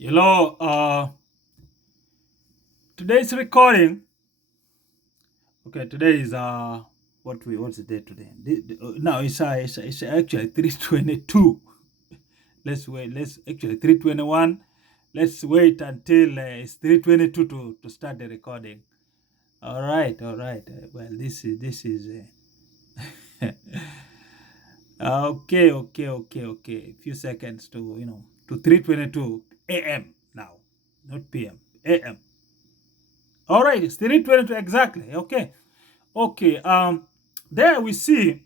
Hello, today's recording. Okay, today is what's the date today? No, it's actually 322. Let's wait. Let's actually 321. Let's wait until it's 322 to start the recording. All right, all right. Well, this is. Okay. A few seconds to to 322 a.m. now, not p.m. a.m. All right, it's 322 exactly. Okay. There we see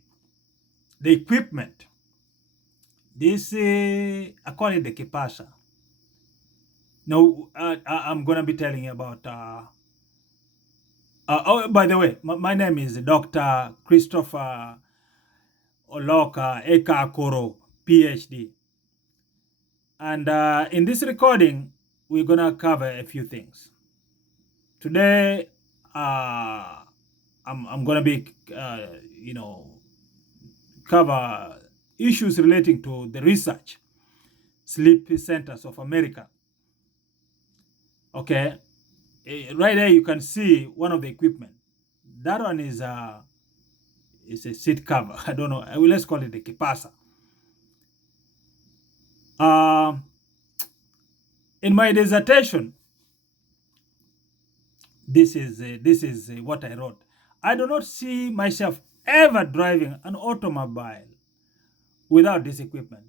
the equipment. This I call it the kipasa. Now I'm gonna be telling you about. Oh, by the way, my name is Dr. Christopher Oloka Ekakoro, PhD, and in this recording we're gonna cover a few things. Today, I'm gonna be cover issues relating to the research sleep centers of America. Okay, right there you can see one of the equipment. That one is a seat cover. I don't know. Let's call it a kipasa. In my dissertation, this is what I wrote. I do not see myself ever driving an automobile without this equipment.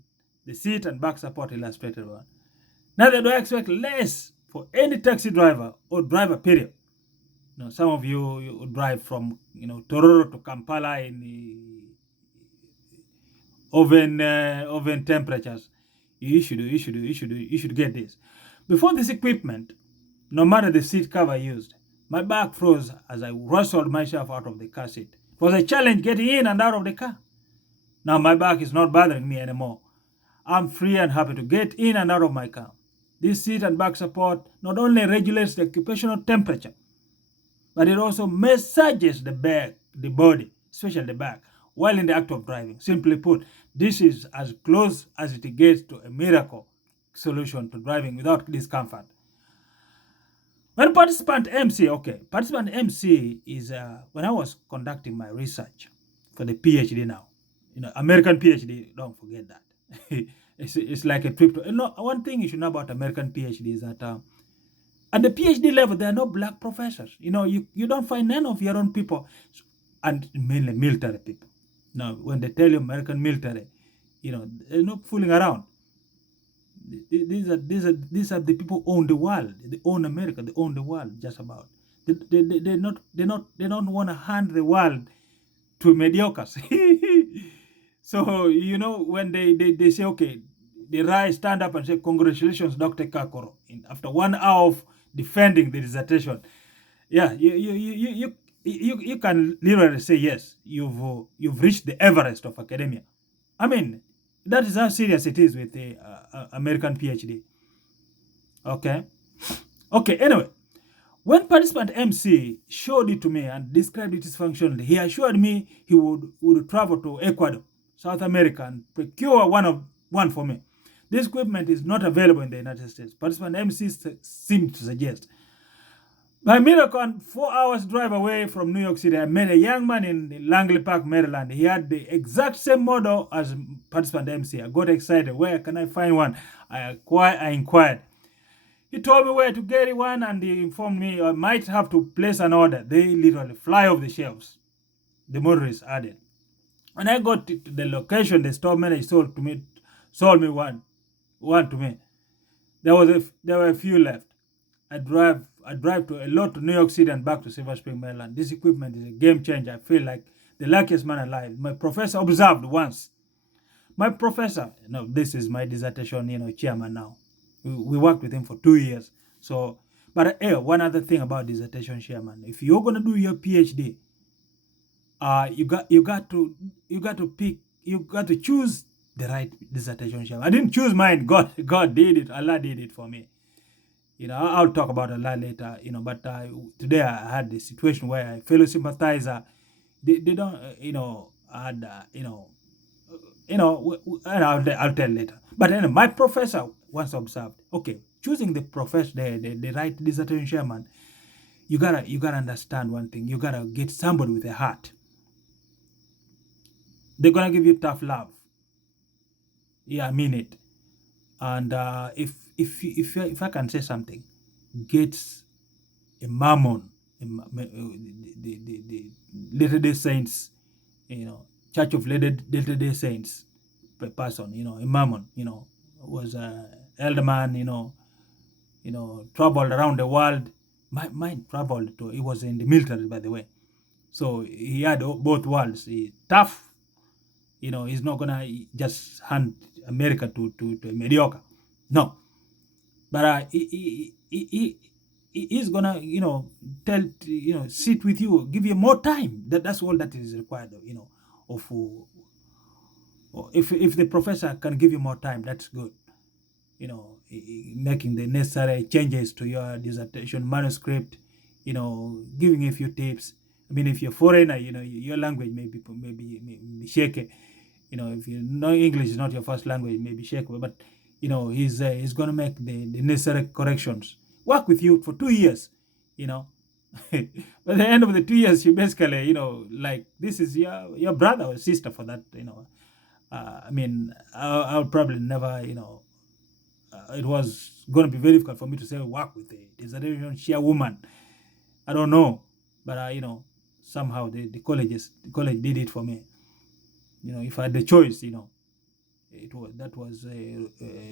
The seat and back support illustrated one. Neither do I expect less for any taxi driver or driver, period. Some of you drive from Tororo to Kampala in the oven temperatures. You should get this. Before this equipment, no matter the seat cover used, my back froze as I wrestled myself out of the car seat. It was a challenge getting in and out of the car. Now my back is not bothering me anymore. I'm free and happy to get in and out of my car. This seat and back support not only regulates the occupational temperature, but it also massages the back, the body, especially the back, while in the act of driving. Simply put, this is as close as it gets to a miracle solution to driving without discomfort. When participant MC is when I was conducting my research for the PhD now, American PhD, don't forget that. it's like a trip to, one thing you should know about American PhD is that at the PhD level, there are no black professors. You don't find none of your own people, and mainly military people. Now, when they tell you American military, they're not fooling around. These are the people who own the world. They own America. They own the world. Just about. They don't want to hand the world to mediocres. So when they say, okay, they rise, stand up and say, congratulations, Dr. Ekakoro. After 1 hour of defending the dissertation, yeah, you can literally say, yes, you've reached the Everest of academia. I mean, that is how serious it is with the American PhD. Okay. Anyway, when participant MC showed it to me and described its functionality, he assured me he would travel to Ecuador, South America, and procure one for me. This equipment is not available in the United States. Participant MC seemed to suggest. By miracle, 4 hours drive away from New York City, I met a young man in Langley Park, Maryland. He had the exact same model as participant MC. I got excited. Where can I find one? I inquired. He told me where to get one, and he informed me I might have to place an order. They literally fly off the shelves. The motorist added. When I got to the location, the store manager sold me one to me. There were a few left. I drive to a lot to New York City and back to Silver Spring, Maryland. This equipment is a game changer. I feel like the luckiest man alive. My professor observed once. My professor, this is my dissertation, chairman now. We worked with him for 2 years. So, but one other thing about dissertation chairman, if you're gonna do your PhD, you got to choose the right dissertation chairman. I didn't choose mine. God did it. Allah did it for me. I'll talk about Allah later. But today I had the situation where a fellow sympathizer, they don't, had, and I'll tell later. But anyway, my professor once observed, okay, choosing the professor, the right dissertation chairman, you gotta understand one thing. You gotta get somebody with a heart. They're gonna give you tough love. Yeah, I mean it. And if I can say something, get a Mammon, the Latter-day Saints, Church of Latter-day Saints person, a Mammon, was a elder man, traveled around the world. Mine traveled to, he was in the military, by the way. So he had both worlds. Tough, he's not gonna just hand America to a mediocre. No. But he's gonna, tell, sit with you, give you more time. That's all that is required, of if the professor can give you more time, that's good. Making the necessary changes to your dissertation manuscript, giving a few tips. I mean, if you're foreigner, your language may be shaky. If you know English is not your first language, maybe shaky, but he's going to make the necessary corrections. Work with you for 2 years, By the end of the 2 years, you basically, like, this is your brother or sister for that, I mean, I'll probably never, it was going to be very difficult for me to say work with a dissertation chairwoman. I don't know, but somehow the college did it for me. If I had the choice, that was a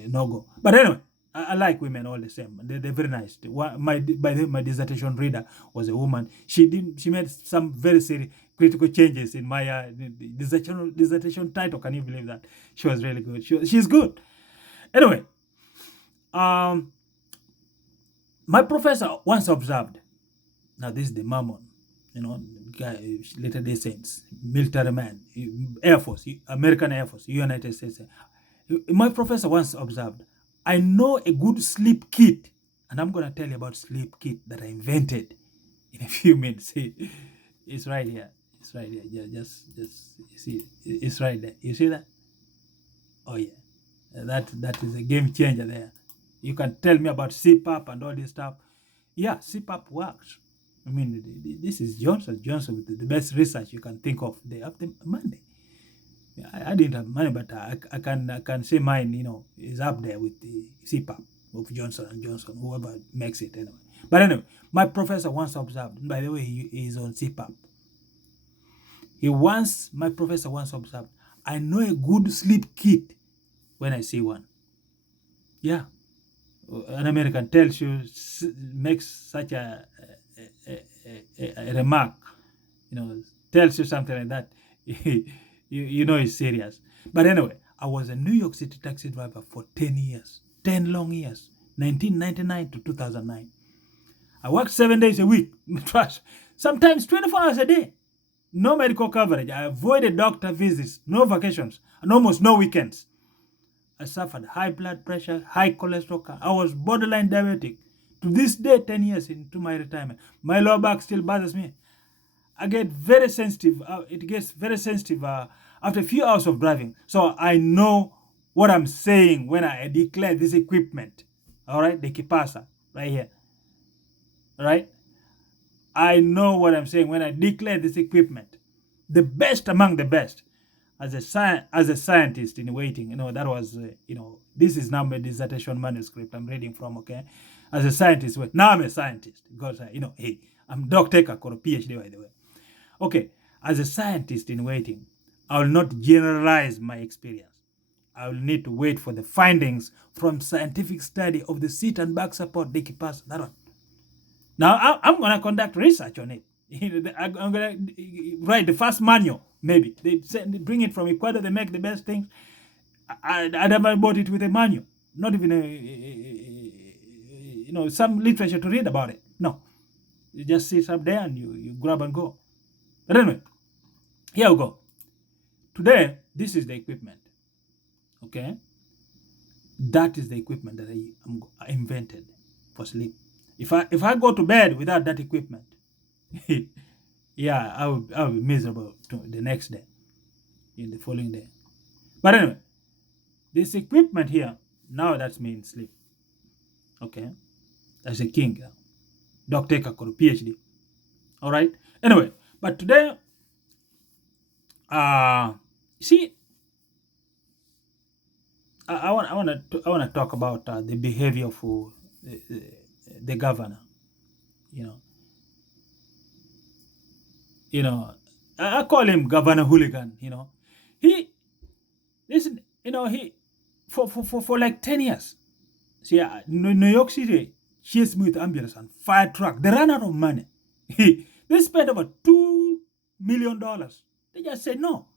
no go. But anyway, I like women all the same. They're very nice. My dissertation reader was a woman. She made some very serious critical changes in my dissertation title. Can you believe that? She was really good. She's good. Anyway, my professor once observed. Now this is the Mammon, guy, Latter-day Saints, military man, Air Force, American Air Force, United States. My professor once observed, I know a good sleep kit, and I'm going to tell you about sleep kit that I invented in a few minutes. It's right here. It's right here. Yeah, just you see, it's right there. You see that? Oh yeah, that is a game changer there. You can tell me about CPAP and all this stuff. Yeah, CPAP works. I mean, this is Johnson with the best research you can think of. They have the money. I didn't have money, but I can say mine, is up there with the CPAP of Johnson and Johnson, whoever makes it anyway. But anyway, my professor once observed. By the way, he is on CPAP. My professor once observed, I know a good sleep kit when I see one. Yeah, an American tells you, makes such a remark, tells you something like that, you know it's serious. But anyway, I was a New York City taxi driver for 10 years, 10 long years, 1999 to 2009. I worked 7 days a week, sometimes 24 hours a day. No medical coverage. I avoided doctor visits, no vacations, and almost no weekends. I suffered high blood pressure, high cholesterol. I was borderline diabetic. To this day, 10 years into my retirement, my lower back still bothers me. I get very sensitive. It gets very sensitive after a few hours of driving. So I know what I'm saying when I declare this equipment. All right, the Kipasa, right here. All right. I know what I'm saying when I declare this equipment. The best among the best. As a scientist in waiting, that was, this is now my dissertation manuscript I'm reading from, okay? As a scientist, now I'm a scientist because, hey, I'm Dr. Ekakoro, PhD, by the way. Okay, as a scientist in waiting, I will not generalize my experience. I will need to wait for the findings from scientific study of the seat and back support, the Kipas, that one. Now, I'm going to conduct research on it. I'm going to write the first manual, maybe. They bring it from Ecuador, they make the best things. I never bought it with a manual. Not even some literature to read about it. No. You just sit up there and you grab and go. But anyway, here we go. Today, this is the equipment. Okay? That is the equipment that I invented for sleep. If I go to bed without that equipment, yeah, I'll be miserable the next day, in the following day. But anyway, this equipment here, now that's me in sleep. Okay, that's a king. Dr. Ekakoro, PhD. All right. Anyway, but today, see, I want to talk about the behavior of the governor. You know, I call him Governor Hooligan. He listen. He for like 10 years. See, New York City chased me with ambulance and fire truck. They ran out of money. They spent over $2 million. They just said no.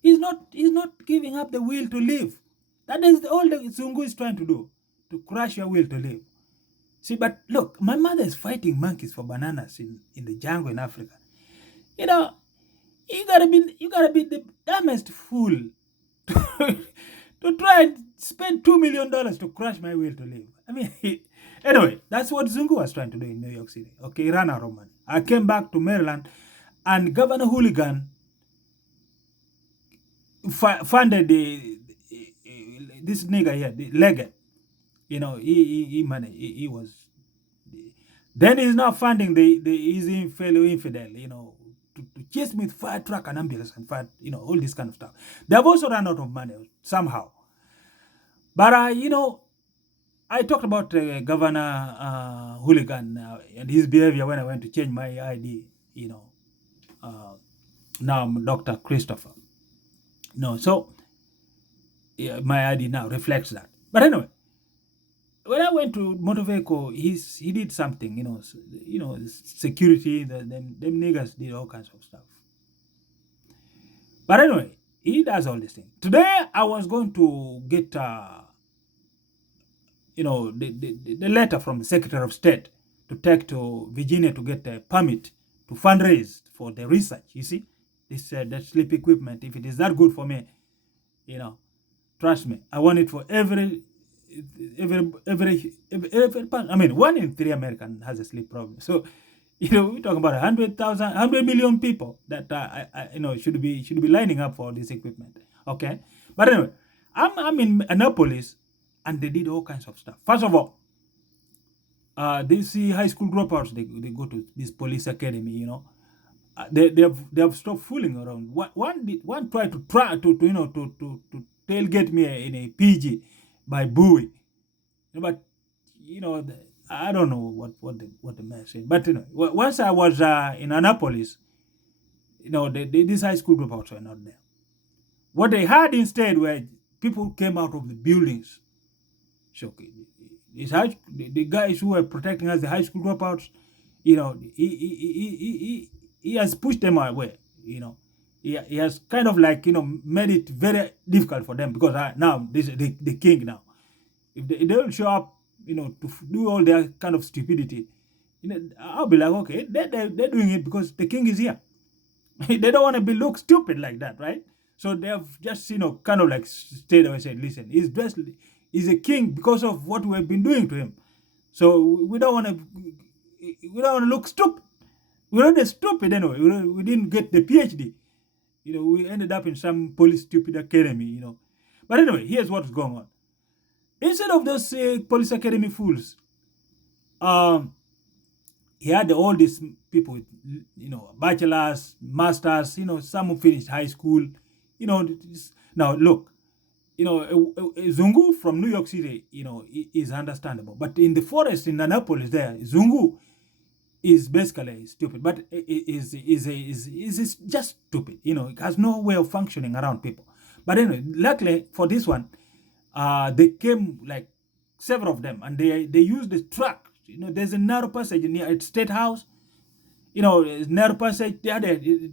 He's not giving up the will to live. That is all the Zungu is trying to do, to crush your will to live. See, but look, my mother is fighting monkeys for bananas in the jungle in Africa. You know, you gotta be the dumbest fool to try and spend $2 million to crush my will to live. I mean, anyway, that's what Zungu was trying to do in New York City. Okay, he ran out of money. I came back to Maryland, and Governor Hooligan funded this nigga here, the Leggett. He was. Then he's now funding the easy fellow infidel, to chase me with fire truck and ambulance and fire, all this kind of stuff. They have also run out of money somehow. But I talked about Governor Hooligan and his behavior when I went to change my ID. Now I'm Dr. Christopher. So my ID now reflects that. But anyway, when I went to motor vehicle, he did something. Security. Them niggas did all kinds of stuff. But anyway, he does all these things. Today I was going to get the letter from the Secretary of State to take to Virginia to get a permit to fundraise for the research. You see, this that sleep equipment. If it is that good for me, trust me, I want it for every person. I mean, 1 in 3 Americans has a sleep problem. So, we're talking about 100 million people that should be lining up for this equipment. Okay, but anyway, I'm in Annapolis, and they did all kinds of stuff. First of all, they see high school dropouts. They go to this police academy. They have stopped fooling around. One tried to tailgate me in a PG by Bowie, but I don't know what the mess is. But once I was in Annapolis, these high school dropouts were not there. What they had instead were people came out of the buildings. Shocking. The guys who were protecting us, the high school dropouts, he has pushed them away. He has kind of like made it very difficult for them, because now this is the king now. If they don't show up, to do all their kind of stupidity, I'll be like, okay, they're doing it because the king is here. They don't want to look stupid like that, right? So they have just kind of like stayed away and said, listen, he's a king because of what we have been doing to him. So we don't want to look stupid. We're not stupid anyway. We didn't get the PhD. We ended up in some police stupid academy. But anyway, here's what's going on. Instead of those police academy fools, he had all these people with bachelors, masters. Some who finished high school. Now look, Zungu from New York City, is understandable. But in the forest in Annapolis, there, Zungu is basically stupid, but is just stupid. It has no way of functioning around people. But anyway, luckily for this one, they came like several of them, and they used the truck. There's a narrow passage at State House. Narrow passage.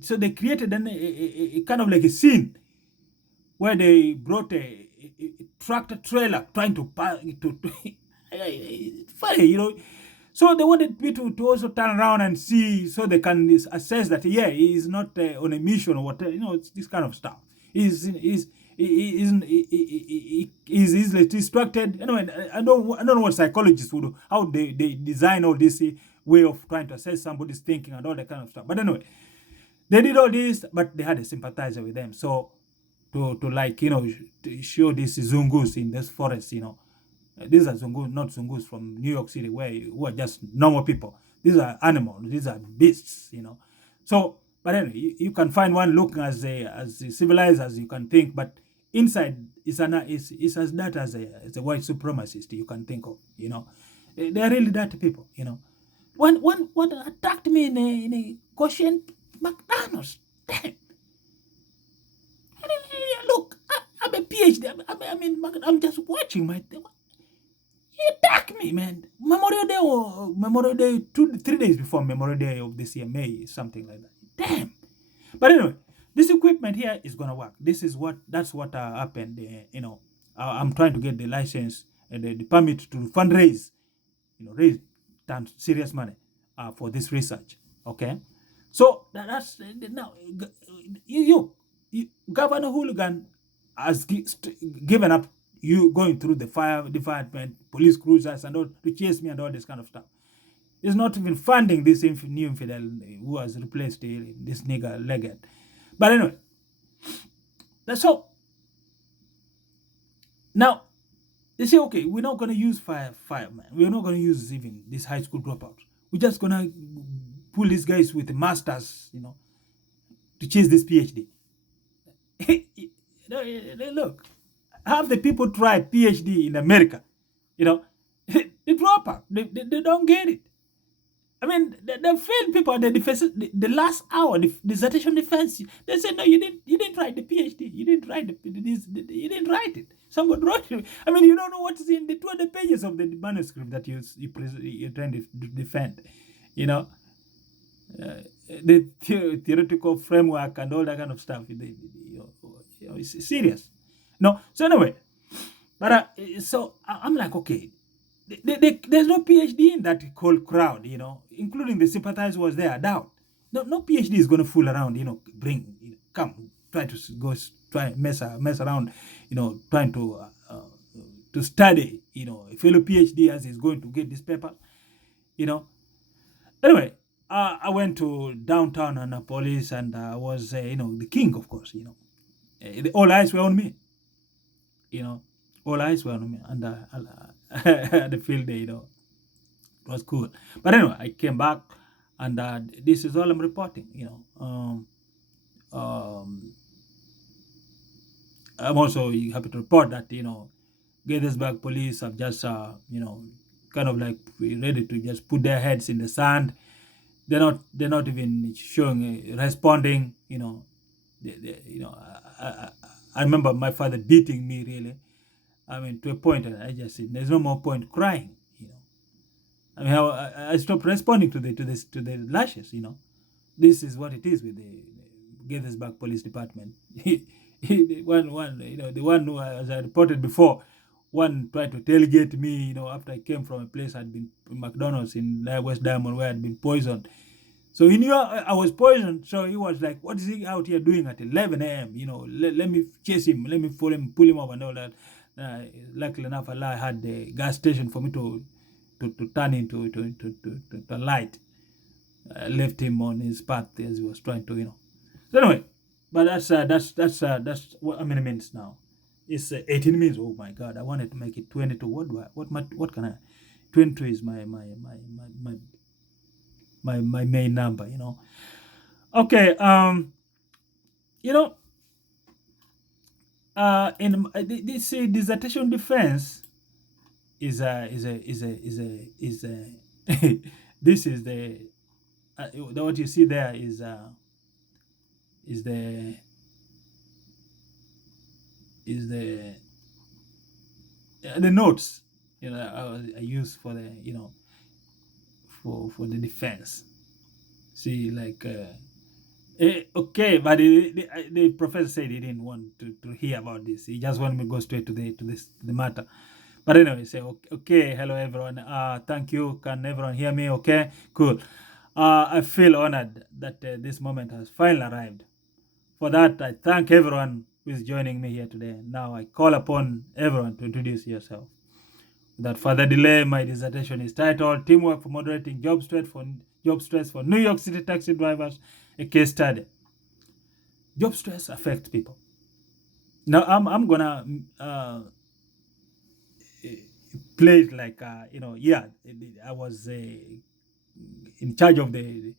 So they created a kind of like a scene where they brought a tractor trailer trying to funny, So they wanted me to also turn around and see, so they can assess that he is not on a mission or whatever. It's this kind of stuff. He's easily distracted. Anyway, I don't know what psychologists would do, how they design all this way of trying to assess somebody's thinking and all that kind of stuff. But anyway, they did all this, but they had a sympathizer with them. So to like, to show these Zungus in this forest, These are Zungus, not Zungus from New York City, who are just normal people. These are animals. These are beasts, So, but anyway, you can find one looking as civilized as you can think, but inside is as that as a white supremacist you can think of. They are really dirty people. One attacked me in a Goshen McDonald's. Damn. Look, I'm a PhD. I'm just watching my. He attacked me, man. Memorial Day, 3 days before Memorial Day of this year, May, something like that. Damn. But anyway, this equipment here is gonna work. That's what happened. I'm trying to get the license and the permit to fundraise, raise serious money for this research. Okay, so that's now Governor Hooligan has given up you going through the fire department, police cruisers, and all to chase me and all this kind of stuff. He's not even funding this new infidel who has replaced this nigger Leggett. But anyway, that's all. Now, they say, okay, we're not going to use fireman. We're not going to use even these high school dropouts. We're just going to pull these guys with the masters, to chase this PhD. Look, half the people try PhD in America, they drop out. They don't get it. I mean, the failed people at the defense, the last hour, the dissertation defense, they said, no, you didn't write the PhD. You didn't write you didn't write it. Someone wrote it. I mean, you don't know what's in the 200 pages of the manuscript that you're trying to defend, the theoretical framework and all that kind of stuff. It's serious. No, so anyway, but so I'm like, okay, there's no PhD in that whole crowd, including the sympathizers was there. Doubt. No PhD is going to fool around, come, try mess around, trying to study, a fellow PhD as he's going to get this paper, Anyway, I went to downtown Annapolis and I was, the king, of course, all eyes were on me, all eyes were on me, and the field day, it was cool. But anyway, I came back, and this is all I'm reporting. I'm also happy to report that Gaithersburg police have just kind of like ready to just put their heads in the sand. They're not even showing responding. I remember my father beating me really. I mean, to a point, I just said, "There's no more point crying." I mean, I stopped responding to the lashes. This is what it is with the Gaithersburg Police Department. The one who, as I reported before, one tried to tailgate me. After I came from a place I'd been McDonald's in West Diamond where I'd been poisoned. So he knew I was poisoned. So he was like, "What is he out here doing at 11 a.m.? Let me chase him. Let me pull him up and all that." Luckily enough, Allah had the gas station for me to turn into the light. I left him on his path as he was trying to, So anyway, but that's what how many minutes now? It's 18 minutes. Oh my God! I wanted to make it 22. What can I? 22 is my main number. Okay. In this dissertation defense is a this is the what you see there is the notes I use for the for the defense. See, like okay, but the professor said he didn't want to hear about this. He just wanted me to go straight to the matter. But anyway, say okay, hello everyone. Thank you. Can everyone hear me? Okay, cool. I feel honored that this moment has finally arrived. For that, I thank everyone who is joining me here today. Now I call upon everyone to introduce yourself. Without further delay, my dissertation is titled "Teamwork for Moderating Job Stress for New York City Taxi Drivers, a Case Study." Job stress affects people. Now I'm gonna play it like yeah, I was in charge of the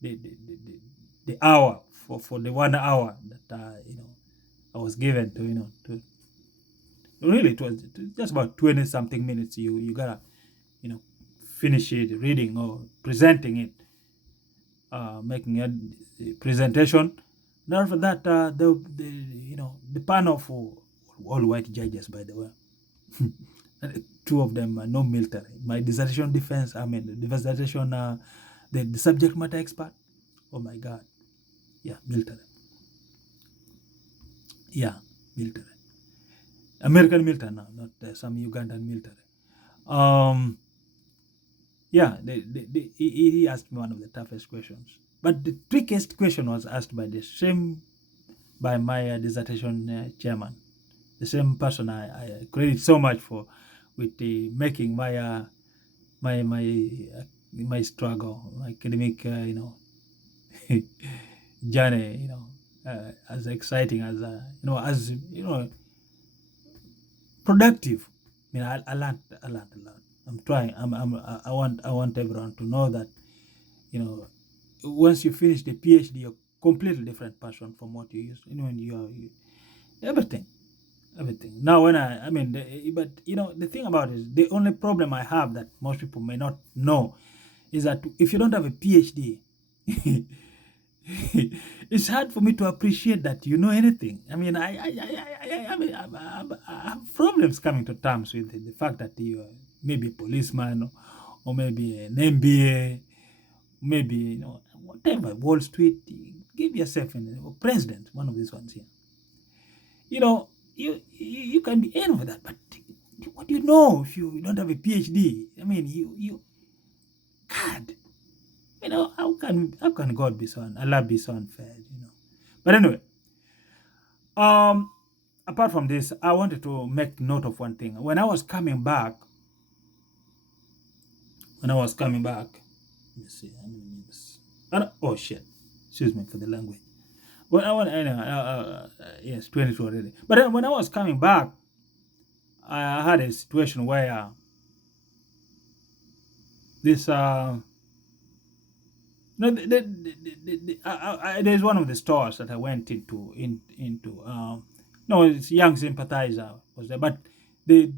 the hour for the 1 hour that I was given to to really it was just about 20 something minutes. You gotta you know finish it reading or presenting it, making a presentation. And after that, the the panel for all white judges, by the way. Two of them are no military. My dissertation defense, I mean, the dissertation, the subject matter expert. Oh my God. Yeah, military. Yeah, military. American military now, not some Ugandan military. Um, yeah, he asked me one of the toughest questions. But the trickiest question was asked by my dissertation chairman, the same person I credit so much for with making my struggle, my academic, journey, as exciting as as productive. I mean, I learned a lot. I'm trying. I want everyone to know that once you finish the PhD, you're completely different person from what you used. When everything, everything. Now, when I mean, but the thing about it is the only problem I have that most people may not know is that if you don't have a PhD, it's hard for me to appreciate that you know anything. I mean, I have problems coming to terms with the fact that you are maybe a policeman or maybe an MBA, maybe whatever, Wall Street. Give yourself a president, one of these ones here. You can be any of that, but what do you know if you don't have a PhD? I mean, God, how can God be Allah be so unfair? But anyway, apart from this, I wanted to make note of one thing. When I was coming back, let me see how many minutes. Oh shit! Excuse me for the language. When I went, yes, 22 already. But then when I was coming back, I had a situation where this no, there's one of the stores that I went into. No, it's young sympathizer was there, but the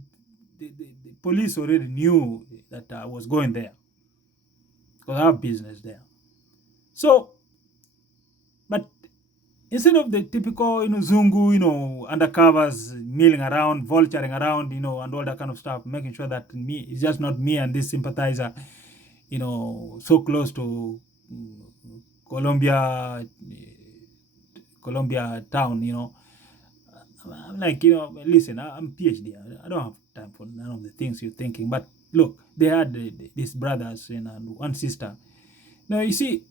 police already knew that I was going there because I have business there. So, but instead of the typical, Zungu, undercovers milling around, vulturing around, and all that kind of stuff, making sure that it's just not me and this sympathizer, so close to Colombia town, I'm like, listen, I'm PhD. I don't have time for none of the things you're thinking. But look, they had these brothers and one sister. Now, you see,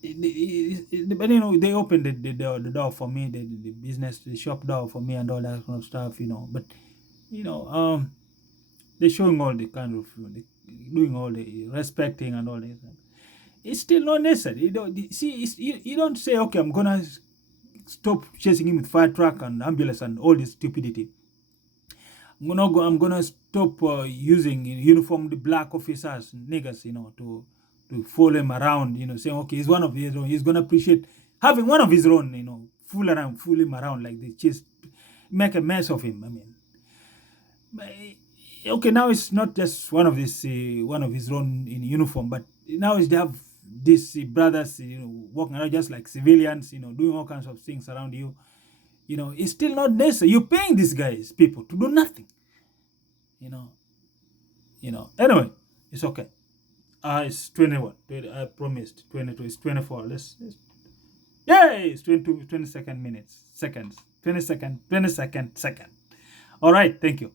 but they opened the door for me, the business, the shop door for me, and all that kind of stuff, But they're showing all the kind of doing all the respecting and all this. It's still not necessary. You don't say, okay, I'm gonna stop chasing him with fire truck and ambulance and all this stupidity. I'm gonna stop using uniformed black officers, niggas, to follow him around, saying, okay, he's one of his own. He's gonna appreciate having one of his own, fool him around like this, just make a mess of him. I mean, okay, now it's not just one of his own in uniform, but now they have these brothers, walking around just like civilians, doing all kinds of things around you. It's still not necessary. You're paying these guys, people, to do nothing. Anyway, it's okay. It's 21. I promised 22. It's 24. Yay! It's 22, 22nd minutes, seconds. 20 second. All right. Thank you.